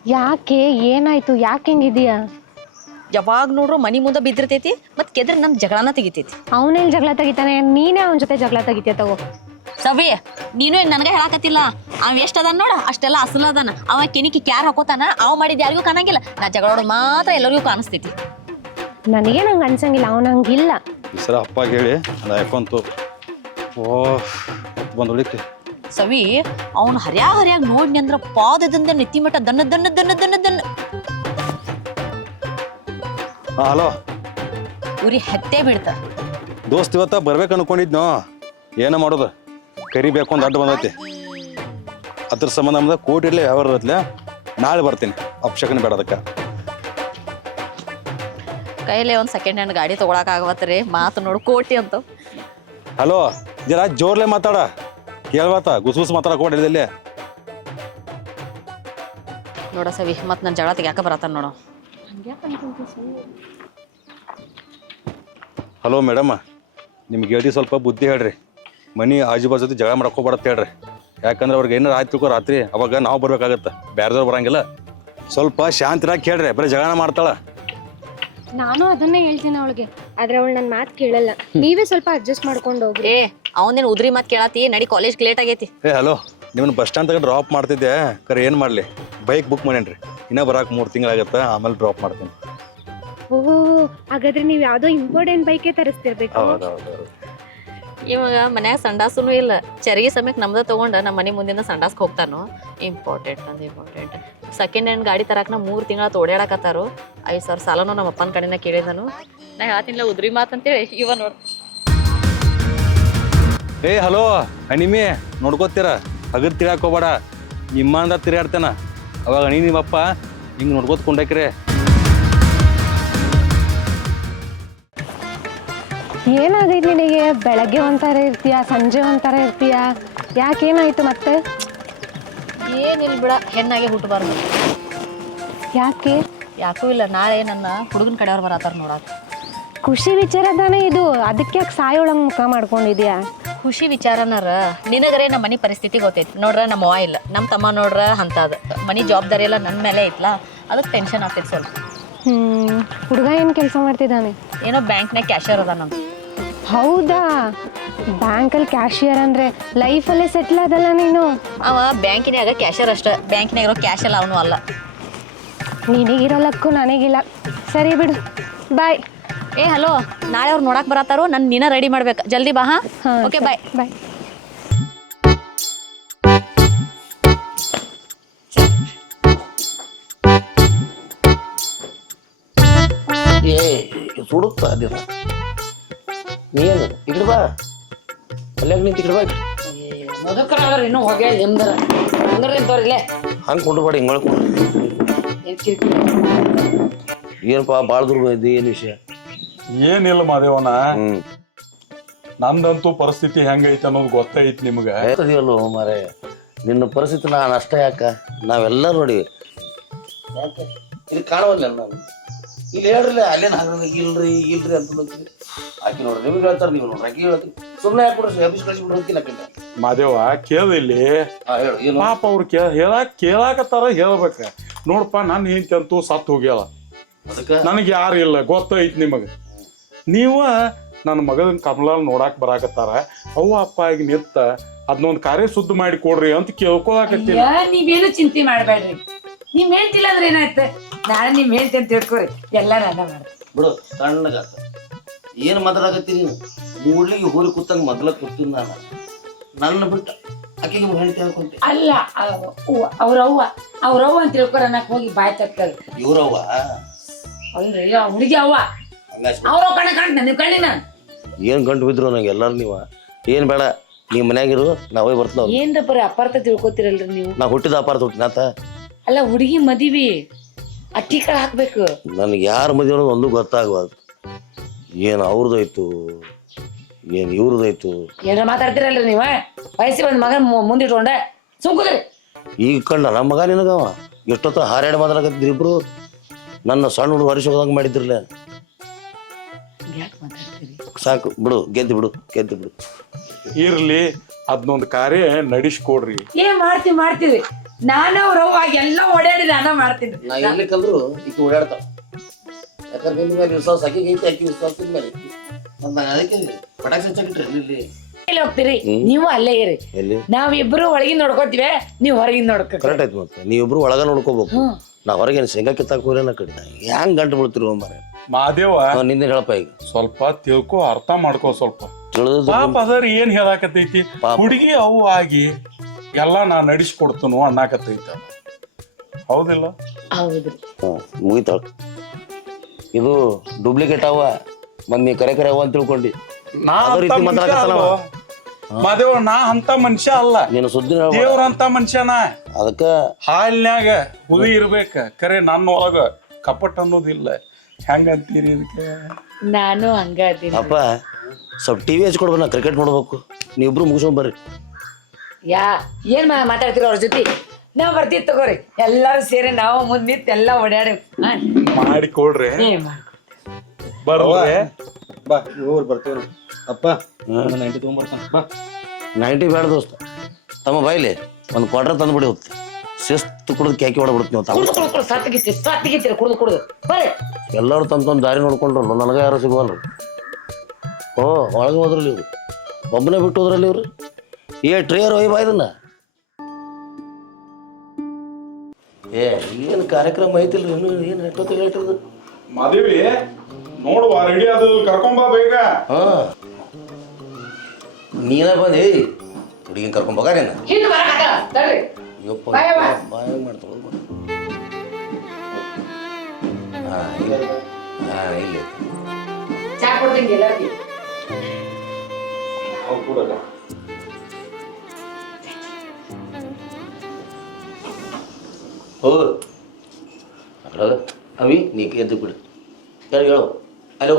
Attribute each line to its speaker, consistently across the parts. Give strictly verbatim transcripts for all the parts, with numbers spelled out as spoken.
Speaker 1: ಯಾಕೆ ಏನಾಯ್ತು? ಯಾಕೆ ಹಿಂಗಿದೀಯಾ?
Speaker 2: ಯಾವಾಗ ನೋಡ್ರು ಮನಿ ಮುಂದೆ ಬಿದ್ದಿರ್ತೈತಿ ಮತ್ತೆ ಕೆದ್ರ ನಮ್ ಜಗಳನ ತೆಗಿತೈತಿ.
Speaker 1: ಅವನೇಲ್ ಜಗಳ ತೆಗಿತಾನೆ, ನೀನೇ ಅವನ ಜೊತೆ ಜಗಳ ತೆಗಿತೀಯ ತಗೋ.
Speaker 2: ಸವಿ ನೀನು ನನಗೆ ಹೇಳಾಕತ್ತಿಲ್ಲ, ಅವ್ ಎಷ್ಟ ಅದಾನ ನೋಡ ಅಷ್ಟೆಲ್ಲ ಅಸಲ ಅದಾನ. ಅವ ಕೆನಿಕಿ ಕ್ಯಾರ್ ಹಾಕೋತಾನ, ಅವ್ ಮಾಡಿದ್ ಯಾರಿಗೂ ಕಾಣಂಗಿಲ್ಲ, ನಾ ಜಗಳೋಡು ಮಾತ್ರ ಎಲ್ಲರಿಗೂ ಕಾಣಿಸ್ತೈತಿ.
Speaker 1: ನನಗೆ ನಂಗೆ ಅನ್ಸಂಗಿಲ್ಲ, ಅವನ ಹಂಗಿಲ್ಲ.
Speaker 3: ಸರ ಅಪ್ಪ ಹೇಳಿ ಅದು ಯಾಕೊಂತು ಓ ಬಂದು ಉಳಿಕೆ.
Speaker 2: ಸವಿ ಅವನು ಹರ್ಯಾಗ ಹರ್ಯಾಗ ನೋಡ್ನಿ ಅಂದ್ರ ಪಾದದಿಂದ ನೆತ್ತಿ ಮಟ್ಟ ದನ್ನ ದನ್ನ ದನ್ನ ದನ್ನ ದನ್ನ
Speaker 3: ಹಾಂ ಹಲೋ
Speaker 2: ಉರಿ ಹತ್ತೆ ಬಿಡ್ತ.
Speaker 3: ದೋಸ್ತ್ ಇವತ್ತ ಬರ್ಬೇಕು ಅನ್ಕೊಂಡಿದ್ನೋ, ಏನ ಮಾಡೋದು ಕರಿಬೇಕು ಒಂದು ಅಡ್ಡ ಬಂದೈತಿ. ಅದ್ರ ಸಂಬಂಧ ನಮ್ದು ಕೋಟಿ ಇರಲಿ ಯಾವ ಇರತ್ಲೆ, ನಾಳೆ ಬರ್ತೀನಿ. ಅಪ್ಶಕನ ಬೇಡ ಅದಕ್ಕೆ.
Speaker 2: ಕೈಲೇ ಒಂದು ಸೆಕೆಂಡ್ ಹ್ಯಾಂಡ್ ಗಾಡಿ ತೊಗೊಳಕ್ ಆಗವತ್ರಿ, ಮಾತು ನೋಡು ಕೋಟಿ ಅಂತ.
Speaker 3: ಹಲೋ ಜರ ಜೋರ್ಲೆ ಮಾತಾಡ, ಕೇಳ್ಬಾತ ಗುಸುಗುಸು ಮಾತಾಡಕ್ ಹೋಗಿ ಇಲ್ಲಿ.
Speaker 2: ನೋಡ ಸವಿ ಮತ್ತೆ ನನ್ನ ಜಗಳ ತೆಗ್ಯಾಕ ಬರತ್ತಾನ ನೋಡು.
Speaker 3: ಹಲೋ ಮೇಡಮ್, ನಿಮ್ಗೆ ಹೇಳ್ತಿ ಸ್ವಲ್ಪ ಬುದ್ಧಿ ಹೇಳ್ರಿ. ಮನಿ ಆಜು ಬಾಜು ಜೊತೆ ಜಗಳ ಮಾಡ್ಕೋಬಾರತ್ತೆ ಹೇಳ್ರಿ. ಯಾಕಂದ್ರೆ ಅವ್ರಿಗೆ ಏನಾರು ಆಯ್ತು ತಿಳ್ಕೊ ರಾತ್ರಿ, ಅವಾಗ ನಾವು ಬರ್ಬೇಕಾಗತ್ತೆ, ಬೇರೆದವ್ರು ಬರಂಗಿಲ್ಲ. ಸ್ವಲ್ಪ ಶಾಂತಿರಾಗಿ ಕೇಳ್ರಿ, ಬರೀ ಜಗಳ ಮಾಡ್ತಾಳ.
Speaker 1: ನಾನು ಅದನ್ನೇ ಹೇಳ್ತೀನಿ ಅವಳಿಗೆ, ಆದ್ರೆ ಅವಳು ನನ್ನ ಮಾತು ಕೇಳಲ್ಲ. ನೀವೇ ಸ್ವಲ್ಪ ಅಡ್ಜಸ್ಟ್ ಮಾಡ್ಕೊಂಡು ಹೋಗ್ರಿ.
Speaker 2: ಏ ಅವನೇನು ಉದ್ರಿ ಮಾತು ಕೇಳತಿ, ನಡಿ ಕಾಲೇಜ್ ಲೇಟ್ ಆಗೈತಿ.
Speaker 3: ಏ ಹಲೋ, ನಿಮ್ಮನ್ನ ಬಸ್ ಸ್ಟ್ಯಾಂಡ್ ತಗ ಡ್ರಾಪ್ ಮಾಡ್ತಿದ್ದೆ, ಕರೆ ಏನು ಮಾಡಲಿ ಬೈಕ್ ಬುಕ್ ಮಾಡೇನ್ರಿ. ಇನ್ನೂ ಬರಾಕ್ ಮೂರು ತಿಂಗಳಾಗತ್ತೆ, ಆಮೇಲೆ ಡ್ರಾಪ್ ಮಾಡ್ತೀನಿ.
Speaker 1: ಓಹೋ, ಹಾಗಾದ್ರೆ ನೀವು ಯಾವುದೋ ಇಂಪಾರ್ಟೆಂಟ್ ಬೈಕೇ ತರಿಸ್ತಿರ್ಬೇಕು.
Speaker 3: ಹೌದೌದು.
Speaker 2: ಇವಾಗ ಮನ್ಯಾಗ ಸಂಡಾಸನು ಇಲ್ಲ, ಚರಿಗೆ ಸಮಯಕ್ಕೆ ನಮ್ದ ತಗೊಂಡ ನಮ್ಮ ಮನೆ ಮುಂದಿನ ಸಂಡಾಸ್ಗೆ ಹೋಗ್ತಾನು. ಇಂಪಾರ್ಟೆಂಟ್ ಅಂದ್ ಇಂಪಾರ್ಟೆಂಟ್ ಸೆಕೆಂಡ್ ಹ್ಯಾಂಡ್ ಗಾಡಿ ತರಾಕ ನಾ ಮೂರು ತಿಂಗಳ ತೋಡ್ಯಾಡಕತ್ತಾರು. ಐದು ಸಾವಿರ ಸಾಲನು ನಮ್ಮ ಅಪ್ಪನ ಕಡೆನ ಕೇಳಿದನು. ನಾ ಹೇಳ್ತೀನಿಲ್ಲ ಉದ್ರಿ ಮಾತು ಅಂತೇಳಿ ಇವ ನೋಡು.
Speaker 3: ಏ ಹಲೋ ಅನಿಮೆ, ನೋಡ್ಕೋತೀರ ಹಗದ್ ತಿರ್ಗಾಕ್ ಹೋಗ್ಬೇಡ. ನಿಮ್ಮ ಅಂದ ತಿರ್ಗಾಡ್ತೇನ, ಅವಾಗ ನೀ ನಿಮ್ಮಪ್ಪ ಹಿಂಗೆ ನೋಡ್ಕೋತ ಕೊಂಡಾಕ್ರೆ.
Speaker 1: ಏನಾಗೈತಿ ನಿನಗೆ? ಬೆಳಗ್ಗೆ ಒಂಥರ ಇರ್ತೀಯ, ಸಂಜೆ ಒಂಥರ ಇರ್ತೀಯ, ಯಾಕೇನಾಯ್ತು ಮತ್ತೆ?
Speaker 2: ಏನಿಲ್ಲ ಬಿಡ, ಹೆಣ್ಣಾಗೆ ಹುಟ್ಟಬಾರ್ದು.
Speaker 1: ಯಾಕೆ?
Speaker 2: ಯಾಕೂ ಇಲ್ಲ, ನಾಳೆ ನನ್ನ ಹುಡುಗನ ಕಡೆಯವ್ರು ಬರತ್ತಾರ ನೋಡಾಕ.
Speaker 1: ಖುಷಿ ವಿಚಾರ ತಾನೇ ಇದು, ಅದಕ್ಕೆ ಯಾಕೆ ಸಾಯೋಳಂಗೆ ಮುಖ ಮಾಡ್ಕೊಂಡಿದ್ಯಾ?
Speaker 2: ಖುಷಿ ವಿಚಾರನಾರ ನಿನಗರೇ ನಮ್ಮ ಮನೆ ಪರಿಸ್ಥಿತಿ ಗೊತ್ತೈತಿ. ನೋಡ್ರ ನಮ್ಮ ಅವ್ವ ಇಲ್ಲ, ನಮ್ಮ ತಮ್ಮ ನೋಡ್ರ ಅಂತದ ಮನೆ ಜವಾಬ್ದಾರಿ ಎಲ್ಲ ನನ್ನ ಮೇಲೆ ಐತ್ಲ, ಅದಕ್ಕೆ ಟೆನ್ಷನ್ ಆಗ್ತೈತಿ ಸ್ವಲ್ಪ.
Speaker 1: ಹ್ಮ್, ಹುಡುಗ ಏನು ಕೆಲಸ ಮಾಡ್ತಿದ್ದಾನೆ?
Speaker 2: ಏನೋ ಬ್ಯಾಂಕ್ನಾಗ ಕ್ಯಾಶಿಯರ್ ಅದ ನಮ್ದು.
Speaker 1: ಹೌದಾ? ಬ್ಯಾಂಕಲ್ಲಿ ಕ್ಯಾಶಿಯರ್ ಅಂದ್ರೆ ಲೈಫಲ್ಲೇ ಸೆಟ್ಲ್ ಆದಲ್ಲ ನೀನು.
Speaker 2: ಅವ ಬ್ಯಾಂಕಿನಾಗ ಕ್ಯಾಶಿಯರ್ ಅಷ್ಟ, ಬ್ಯಾಂಕಿನಾಗ ಇರೋ ಕ್ಯಾಶ್ ಎಲ್ಲ ಅವನು ಅಲ್ಲ.
Speaker 1: ನಿನಗಿರಲಕ್ಕೂ ನನಗಿಲ್ಲ. ಸರಿ ಬಿಡು, ಬಾಯ್.
Speaker 2: ಏ ಹಲೋ, ನಾಳೆ ಅವ್ರು ನೋಡಕ್ ಬರತ್ತಾರೋ, ನನ್ನ ನೀನ ರೆಡಿ ಮಾಡ್ಬೇಕು, ಜಲ್ದಿ ಬಾ. ಹಾ ಓಕೆ, ಬಾಯ್
Speaker 1: ಬಾಯ್.
Speaker 4: ಏ ಸುಡುತ್ತ ದಿನ ನೀನು ಇಕಡೆ ಬಾ, ಅಲ್ಲಾಗ ನಿಂತ ಇಕಡೆ ಬಾ.
Speaker 5: ಮಧುಕರ ಇನ್ನೂ ಹೋಗ್ಯ ನಿಮ್ದರ ಅಂದ್ರೆ ನಿಂತವ್ರಿಲ್ಲೇ
Speaker 4: ಹಂಗೆ ಕೊಂಡ್ಬೇಡ, ಹಿಂಗೆ ಮಾಡ್ಕೊಂಡು. ಏನಪ್ಪಾ ಭಾಳ ದೂರ ಬಂದಿದ್ದಿ, ಏನು ವಿಷಯ?
Speaker 6: ಏನಿಲ್ಲ ಮಾದೇವನ,
Speaker 4: ಹ್ಮ್
Speaker 6: ನಂದಂತೂ ಪರಿಸ್ಥಿತಿ ಹೆಂಗೈತೆ ಅನ್ನೋದು ಗೊತ್ತೈತಿ ನಿಮ್ಗೆ.
Speaker 4: ಹೇಳ್ತದಿಯಲ್ಲ ಮಾರೇ, ನಿನ್ನ ಪರಿಸ್ಥಿತಿ ನಾನು ಅಷ್ಟ ಯಾಕ, ನಾವೆಲ್ಲ ನೋಡಿ ಯಾಕೆ ಇಲ್ಲಿ ಕಾಣವಲ್ಲ ನಾನು. ಇಲ್ಲಿ ಹೇಳ್ರಿ ಅಲ್ಲೇನು ಹಾಗ ಇಲ್ರಿ ಇಲ್ರಿ ಅಂತ ಆಕಿ ನೋಡ್ರಿ, ನಿಮ್ಗೆ ಹೇಳ್ತಾರೆ, ನೀವು ನೋಡ್ರಿ ಆಕಿ ಹೇಳ್ತೀವಿ. ಸುಮ್ಮನೆ ಯಾಕೆ ಕೊಡ್ರಿ, ಅಭಿಷ್ ಕಳಿಸಿ ಬಿಡ್ತೀನಿ ಅಕ್ಕಂಡ.
Speaker 6: ಮಾದೇವ ಕೇಳ ಇಲ್ಲಿ, ಪಾಪ ಅವ್ರು ಕೇ ಹೇಳಾಕ್ ಕೇಳಾಕತ್ತಾರ, ಹೇಳ್ಬೇಕ. ನೋಡಪ್ಪ ನನ್ನ ಹೆಂಡತಿ ಅಂತೂ ಸತ್ತು ಹೋಗ್ಯಾಳ, ನನಗೆ ಯಾರು ಇಲ್ಲ, ಗೊತ್ತೈತಿ ನಿಮಗೆ. ನೀವ ನನ್ನ ಮಗನ ಕಮಲ ನೋಡಾಕ್ ಬರಾಕತ್ತಾರ, ಅವ್ವ ಅಪ್ಪ ಆಗಿ ನಿತ್ತ ಅದನ್ನೊಂದು ಕಾರ್ಯ ಸುದ್ದಿ ಮಾಡಿ ಕೊಡ್ರಿ ಅಂತ ಕೇಳ್ಕೊಳಕತ್ತೀನಿ.
Speaker 5: ನೀವೇನು ಚಿಂತೆ ಮಾಡ್ಬೇಡ್ರಿ, ನೀವ್ ಹೇಳ್ತಿಲ್ಲ ಅಂದ್ರೆ ಏನಾಯ್ತು, ನಾಳೆ ನೀವ್ ಹೇಳ್ತಿ ಅಂತ ತಿಳ್ಕೊರಿ, ಎಲ್ಲ ನನ್ನ ಮಾಡ
Speaker 4: ಬಿಡು. ತಣ್ಣಗಾತ ಏನು ಮಾತಾಡಕತ್ತೀನಿ, ಮೂಡ್ಲಿಗೆ ಹೋರಿ ಕೂತಂಗ ಮೊದಲ ಕೂತೀನಿ ನಾನು. ನನ್ನ ಬಿಟ್ಟು ಆಕೆಗೆ ಹೇಳ್ತಿ ಅನ್ಕೊಂತಿ
Speaker 5: ಅಲ್ಲ, ಅವ್ರವ್ವ ಅವ್ರವ್ವ ಅಂತ ತಿಳ್ಕೊರ ಅನ್ನಕ್ ಹೋಗಿ ಬಾಯ್ ತಕ್ಕಲ್.
Speaker 4: ಇವ್ರವ್ವ
Speaker 5: ಅಲ್ರಿ ಹುಡುಗಿ ಅವ್ವ, ಅವ್ರ ಕಣ ಕಾಣ್ತ ನೀವ್ ಕಣ್ಣಿನ
Speaker 4: ಏನ್ ಗಂಟು ಬಿದ್ರು ನಂಗೆ ಎಲ್ಲಾರು. ನೀವ ಏನ್ ಬೇಡ, ನೀವ್ ಮನ್ಯಾಗಿರು, ನಾವೇ ಬರ್ತಾವ.
Speaker 5: ಏನ್ರ ಬರೀ ಅಪಾರ್ಥ ತಿಳ್ಕೊತಿರಲ್ರಿ ನೀವು.
Speaker 4: ನಾ ಹುಟ್ಟಿದ ಅಪಾರ್ಥ ಹುಟ್ಟಿನಾತ.
Speaker 5: ಅಲ್ಲ ಹುಡುಗಿ ಮದಿವಿ ಅಕ್ಕಿ ಕಾಳು ಹಾಕ್ಬೇಕು.
Speaker 4: ನನ್ಗೆ ಯಾರ ಮದುವೆ ಅನ್ನೋದು ಒಂದು ಗೊತ್ತಾಗಬಾರ್ದು. ಏನು ಅವ್ರದಾಯ್ತು, ಏನು ಇವ್ರದಾಯ್ತು.
Speaker 5: ಏನಾರ ಮಾತಾಡ್ತಿರಲ್ರಿ ನೀವ? ವಯಸ್ಸಿ ಒಂದ್ ಮಗನ್ ಮುಂದಿಟ್ಕೊಂಡೆ ಸುಮ್ಕುದ್ರಿ.
Speaker 4: ಈಗ ಕಂಡ ನಮ್ಮ ಮಗ ನಿನಗವ ಎಷ್ಟೊತ್ತ ಹಾರಾಡಿ ಮಾತಾಡಕತ್ತಿದ್ರಿ ಇಬ್ರು. ನನ್ನ ಸಣ್ಣ ಹುಡುಗ ಹರಿಸಿ ಹೋದಂಗೆ ಮಾಡಿದ್ರಲ್ಲ. ಸಾಕು ಬಿಡು, ಗೆದ್ದು ಬಿಡು, ಗೆದ್ದು ಬಿಡು.
Speaker 6: ಇರ್ಲಿ, ಅದನ್ನೊಂದು ಕಾರ್ಯ ನಡೆಸ್ಕೊಡ್ರಿ.
Speaker 5: ಏನ್ ಮಾಡ್ತೀವಿ ಮಾಡ್ತೀವಿ, ನಾನು ಅವ್ರು ಅವಾಗ ಎಲ್ಲ ಓಡಾಡಿ ನಾನ ಮಾಡ್ತೀನಿ.
Speaker 4: ನಾ ಇರ್ಲಿಕ್ಕಂದ್ರು ಈಕೆ ಓಡಾಡ್ತಾವ. ಯಾಕಂದ್ರೆ ನಿನ್ನ ಮೇಲೆ ವಿಶ್ವಾಸ ಆಕಿಗೆ ಐತಿ, ಆಕಿ ವಿಶ್ವಾಸ ನಿನ್ನ ಮೇಲೆ ಐತಿ. ಮತ್ತ್ ನಾ ಅದಕ್ಕೆ ಪಟಾಕಿ ಹಚ್ಚಾಕಿಟ್ರಿ ಇಲ್ಲಿ.
Speaker 5: ಎಲ್ಲಿ ಹೋಗ್ತೀರಿ ನೀವು? ಅಲ್ಲೇ ಇರಿ.
Speaker 4: ಎಲ್ಲಿ?
Speaker 5: ನಾವಿಬ್ರು ಒಳಗಿನ ನೋಡ್ಕೋತೀವಿ, ನೀವು ಹೊರಗಿನ ನೋಡ್ಕೊ.
Speaker 4: ಕರೆಕ್ಟ್ ಆಯ್ತು. ಮತ್ತೆ ನೀವಿಬ್ರು ಒಳಗ ನೋಡ್ಕೋಬೇಕು. ನಾ ಹೊರಗೇನು ಶೇಂಗಾ ಕಿತ್ತಾಕ ಹೋಗ್ರೇನ ಕಡೆ ಹೆಂಗ್ ಗಂಟು ಬಿಡ್ತಿರು ಮಾರ.
Speaker 6: ಮಾದೇವ
Speaker 4: ನಿಂದ ಹೇಳಪ್ಪ ಈಗ
Speaker 6: ಸ್ವಲ್ಪ ತಿಳ್ಕೊ, ಅರ್ಥ ಮಾಡ್ಕೋ ಸ್ವಲ್ಪ.
Speaker 4: ತಿಳಿದ
Speaker 6: ಪಾಪ ಅದರ ಏನ್ ಹೇಳಾಕತೈತಿ, ಹುಡುಗಿ ಅವು ಆಗಿ ಎಲ್ಲ ನಾ ನಡೆಸ್ಕೊಡ್ತನು ಅನ್ನಕತ್ತೈತ. ಹೌದಿಲ್ಲ?
Speaker 5: ಹೌದ್ರಿ.
Speaker 4: ಮುಗಿತಾಳ. ಇದು ಡೂಪ್ಲಿಕೇಟ್ ಅವ. ಮತ್ ನೀ ಕರೆ ಕರೆ ಅವ ಅಂತ ತಿಳ್ಕೊಂಡಿ.
Speaker 6: ನಾ
Speaker 4: ಅದೇ
Speaker 6: ಅಂತ
Speaker 4: ರೀತಿ
Speaker 6: ಮನುಷ್ಯ
Speaker 4: ಮಾತಾಡಕತ್ತಾನವ.
Speaker 6: ಅಲ್ವೋ? ಮಾದೇವ ನಾ ಅಂತ ಮನುಷ್ಯ ಅಲ್ಲ,
Speaker 4: ನೀನು ಸುದ್ದಿ
Speaker 6: ದೇವ್ರಂತ ಮನುಷ್ಯನ.
Speaker 4: ಅದಕ್ಕ
Speaker 6: ಹಾಲ್ನ್ಯಾಗ ಹುಲಿ ಇರ್ಬೇಕ, ಕರೆ ನನ್ನ ಒಳಗ ಕಪಟ್ ಅನ್ನೋದಿಲ್ಲ. ಹೆಂಗಂತೀರಿ ಇದಕ್ಕೆ?
Speaker 5: ನಾನು ಹಂಗ ಅದೀನಿ.
Speaker 4: ಅಪ್ಪ ಸ್ವಲ್ಪ ಟಿವಿ ಹಚ್ಕೊಡ್ಬ, ನಾ ಕ್ರಿಕೆಟ್ ನೋಡ್ಬೇಕು. ನೀವಿಬ್ರು ಮುಗಿಸ್ಕೊಂಡ್ ಬರ್ರಿ.
Speaker 5: ಯಾ ಏನ್ ಮಾ ಮಾತಾಡ್ತೀರ ಅವ್ರ ಜೊತೆ? ನಾವ್ ಬರ್ತೀವಿ ತಗೋರಿ, ಎಲ್ಲಾರು ಸೇರಿ ನಾವು ಮುಂದ್ ನಿಂತ್ ಎಲ್ಲ ಓಡಾಡಿ
Speaker 6: ಮಾಡಿ ಕೊಡ್ರಿ. ಬರ್ರಿ
Speaker 3: ಬಾ ಇವ್ರು ಬರ್ತೇವೆ. ಅಪ್ಪ ನೈಂಟಿ ತೊಗೊಂಡ್ಬರ್ತಾನೆ. ಬಾ
Speaker 4: ನೈಂಟಿ ಬೇಡ ದೋಸ್ತ. ತಮ್ಮ ಬಾಯ್ಲಿ ಒಂದು ಕ್ವಾರ್ಟರ್ ತಂದ್ಬಿಡಿ ಹೋಗ್ತಿ. ಶಿಸ್ತು ಕುಡಿದು ಕ್ಯಾಕಿ ಹೊಡಬಿಡ್ತೀನಿ ನೀವು.
Speaker 5: ಕುಡ್ದು ಕುಡ್ದು ಕುಡ್ದು ಸತ್ತಿಗಿತ್ತೀರಿ ಸತ್ತಿಗಿತ್ತೀರಿ ಕುಡ್ದು ಕುಡ್ದು ಬರ್ರಿ.
Speaker 4: ಎಲ್ಲರೂ ತಂದು ತಂದು ದಾರಿ ನೋಡ್ಕೊಂಡ್ರು, ನನಗೆ ಯಾರು ಸಿಗುವಲ್ಲ. ಓ ಒಳಗೆ ಹೋದ್ರಲ್ಲಿ ಇವ್ರು ಒಬ್ಬನೇ ಬಿಟ್ಟು ಹೋದ್ರಲ್ಲಿ ಇವ್ರು. ಏ ಟ್ರೇಯರ್ ಒಯ್ಬಾ ಇದನ್ನ. ಏ ಏನು ಕಾರ್ಯಕ್ರಮ ಐತಿಲ್ರಿ ಇನ್ನು? ಏನು ಎಷ್ಟೊತ್ತಿಗೆ ಹೇಳ್ತಿರೋದು?
Speaker 6: ಮಾದೇವಿ ನೋಡುವ ರೆಡಿ ಅದು ಕರ್ಕೊಂಬಾ ಬೇಗ.
Speaker 4: ಹಾ ನೀನೇ ಬಂದು ಏಯ್ ಹುಡುಗಿನ ಕರ್ಕೊಂಡ್ ಹೋಗ ನೀನು.
Speaker 5: ಹಿಂದೆ ಬರಕತ್ತ ತಡ್ರಿ.
Speaker 4: ಯಪ್ಪ
Speaker 5: ಬಾಯ್ ಬಾ.
Speaker 4: ಬಾಯ್ ಮಾಡ್ತಾಳ. ಹಾ ಇಲ್ಲ ಹಾ ಇಲ್ಲ
Speaker 5: ಚಾ ಕೊಡ್ತೀನಿ ಎಲ್ಲರಿಗೂ.
Speaker 6: ಅವ್ರು ಕೂಡಲ್ಲ.
Speaker 4: ಹೋ ಅವಿ ನೀ ಎದ್ದು ಬಿಡು. ಯಾರು ಹೇಳು. ಹಲೋ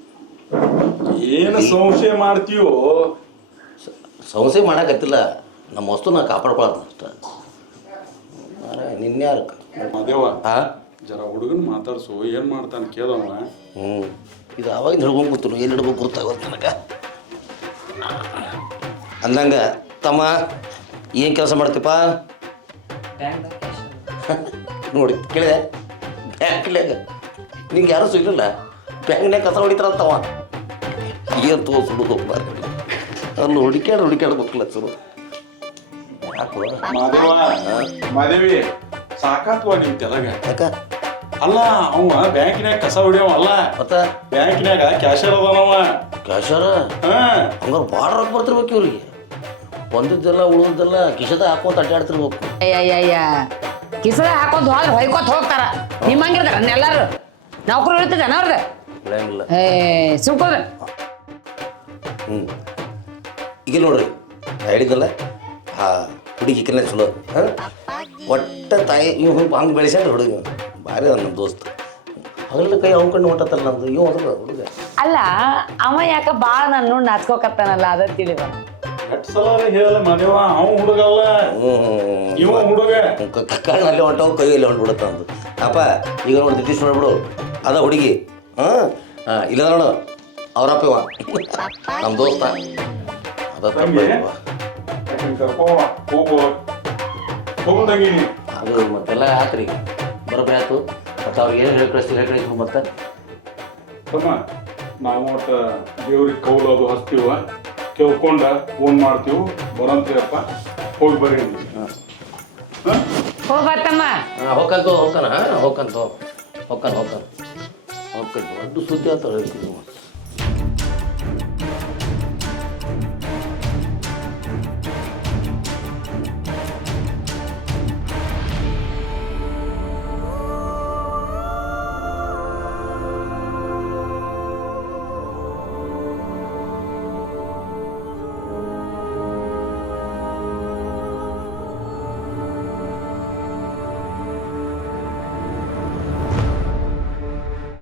Speaker 6: ಏನು ಸಂಶಯ ಮಾಡ್ತೀವೋ?
Speaker 4: ಸಂಶಯ ಮಾಡಕತ್ತಿಲ್ಲ. ನಮ್ಮ ವಸ್ತು ನಾ ಕಾಪಾಡ್ಕೊಳತ್ತ ಅಷ್ಟ. ನಿನ್ಯಾರು
Speaker 6: ಮಾದೇವ
Speaker 4: ಹಾ
Speaker 6: ಜರ ಹುಡುಗನ್ ಮಾತಾಡ್ಸು, ಏನ್ ಮಾಡ್ತಾನೆ ಕೇಳವ.
Speaker 4: ಹ್ಞೂ ಇದು ಅವಾಗ ಹಿಡ್ಕೊಂಡು ಕೂತು ಎಲ್ಲಿ ಹಿಡ್ಬೇಕು ಗೊತ್ತಾಗೋದು ನನಗೆ. ಅಂದಂಗ ತಮ್ಮ ಏನು ಕೆಲಸ ಮಾಡ್ತೀಪ್ಪ? ನೋಡಿ ಕೇಳಿದೆ ಬ್ಯಾಂಕ್ನ್ಯಾಗ ನಿಂಗೆ ಯಾರೂ ಸಿಗಲಿಲ್ಲ. ಬ್ಯಾಂಕ್ನ್ಯಾಗ ಕಸ ಹೊಡಿತಾರಂತವ. ಏನು ತೋರಿಸ್ಬಿಡು ಅಲ್ಲಿ ಹುಡುಕ್ಯಾಡ ಹುಡುಕ್ಯಾಡ್ಬೇಕಲ್ಲ ಸರು. ಯಾಕೋ
Speaker 6: ಮಾದೇವ ಮಾದೇವಿ ಸಾಕಾತ್ವ ನಿಮ್ ತೆಲಗ.
Speaker 4: ಯಾಕ
Speaker 6: ಅಲ್ಲ ಅವ ಬ್ಯಾಂಕಿನ್ಯಾಗ ಕಸ ಹೊಡಿಯವ ಅಲ್ಲ,
Speaker 4: ಮತ್ತ
Speaker 6: ಬ್ಯಾಂಕಿನ್ಯಾಗ ಕ್ಯಾಶರ್ ಅದಾನವ.
Speaker 4: ಕ್ಯಾಶರ
Speaker 6: ಹಾ
Speaker 4: ಹಂಗಾರೆ ಭಾಳ ರೊಕ್ಕ ಬರ್ತಿರ್ಬೇಕು ಇವ್ರಿಗೆ. ಬಂದಿದ್ದೆಲ್ಲ ಉಳಿದೆಲ್ಲ ಕಿಶದ ಹಾಕೊಂತ ಅಡ್ಡಾಡ್ತಿರ್ಬೇಕು.
Speaker 5: ಅಯ್ಯಯ್ಯ ಕಿಸದ ಹಾಕೊಂಡ್ ಹೋದ್ರೆ ಹೊಯ್ಕೋತ ಹೋಗ್ತಾರ. ನಿಮ್ಮಂಗಿರ್ತಾರ ಎಲ್ಲಾರು ನೌಕರು ಇರ್ತದೆ ಅವ್ರದ್ದು.
Speaker 4: ಬಿಡಂಗಿಲ್ಲ.
Speaker 5: ಏ ಸುಳ್ಕೋದ.
Speaker 4: ಹ್ಞೂ ಈಗ ನೋಡ್ರಿ ಹೇಳಿದ್ದಲ್ಲ ಆ ಹುಡುಗಿ ಕಿನ್ನ ಚಲೋ. ಹಾಂ ಒಟ್ಟ ತಾಯಿ ಇವ್ ಹಂಗೆ ಬೆಳೆಸ್ಯಾರ ಹುಡುಗ ಭಾರಿ ಅದ ನಮ್ಮ ದೋಸ್ತ. ಅದೆಲ್ಲ ಕೈ ಅವ್ನ ಕಣ್ಣು ಹೊಟ್ಟತ್ತಲ್ಲ ನಮ್ದು ಇವ್ ಅದ ಹುಡುಗ.
Speaker 5: ಅಲ್ಲ ಅವ ಯಾಕ ಬಾಳ ನಾನು ನಾಚ್ಕೋಕತ್ತಾನಲ್ಲ ಅದ ತಿಳಿವ.
Speaker 6: ಎಷ್ಟ್ ಸಲ ಹೇಳಲ್ಲ ಮಾದೇವ, ಅವ ಹುಡುಗಲ್ಲ
Speaker 4: ಹ್ಞೂ
Speaker 6: ಇವ ಹುಡುಗ.
Speaker 4: ಕಣ್ಣಲ್ಲಿ ಹೊಂಟವು ಕೈಯಲ್ಲಿ ಹೊಂಟ್ಬಿಡುತ್ತ ಅಂದು. ಅಪ್ಪ ಈಗ ನೋಡಿ ದಿಟ್ಟಿಸ್ ನೋಡ್ಬಿಡು ಅದ ಹುಡುಗಿ. ಹಾಂ ಹಾಂ ಇಲ್ಲ ನೋಡು ಅವರಪ್ಪ ಇವ ನಮ್ಮ ದೋಸ್ತ ಅದ
Speaker 6: ಕರ್ಕೋ ಹೋಗು ಹೋಗು ತಂಗಿನಿ.
Speaker 4: ಅದು ಮತ್ತೆಲ್ಲ ಆತ್ರಿ ಬರೋಬ್ಬರಿ ಆಯ್ತು. ಮತ್ತು ಅವ್ರಿಗೆ ಏನು ಹೇಳಿ ಕಳಿಸ್ತೀವಿ ಹೇಳಿ ಕಳಿಸ್ಬೇಕು. ಮತ್ತೆ
Speaker 6: ತಮ್ಮ ನಾವು ಒಟ್ಟು ದೇವ್ರಿಗೆ ಕೌಲು ಅದು ಹಚ್ತೀವ, ಕೇಳ್ಕೊಂಡ ಫೋನ್ ಮಾಡ್ತೀವಿ ಬರಂತೀರಪ್ಪ. ಹೋಗಿ ಬರ್ರಿ. ಹಾಂ
Speaker 5: ಹೋಗ್ಬತ್ತಮ್ಮ.
Speaker 4: ಹಾಂ ಹೋಗ್ಕಂತ ಹೋಗ್ಕನ ಹಾಂ ಹೋಗ್ಕಂತ ಹೋಗ್ಕನ್ ಹೋಗ್ಕನ್ ಹೋಗ್ಕನ್ ದೊಡ್ಡ ಸುದ್ದಿ ಅಂತ ಹೇಳ್ತೀವಿ.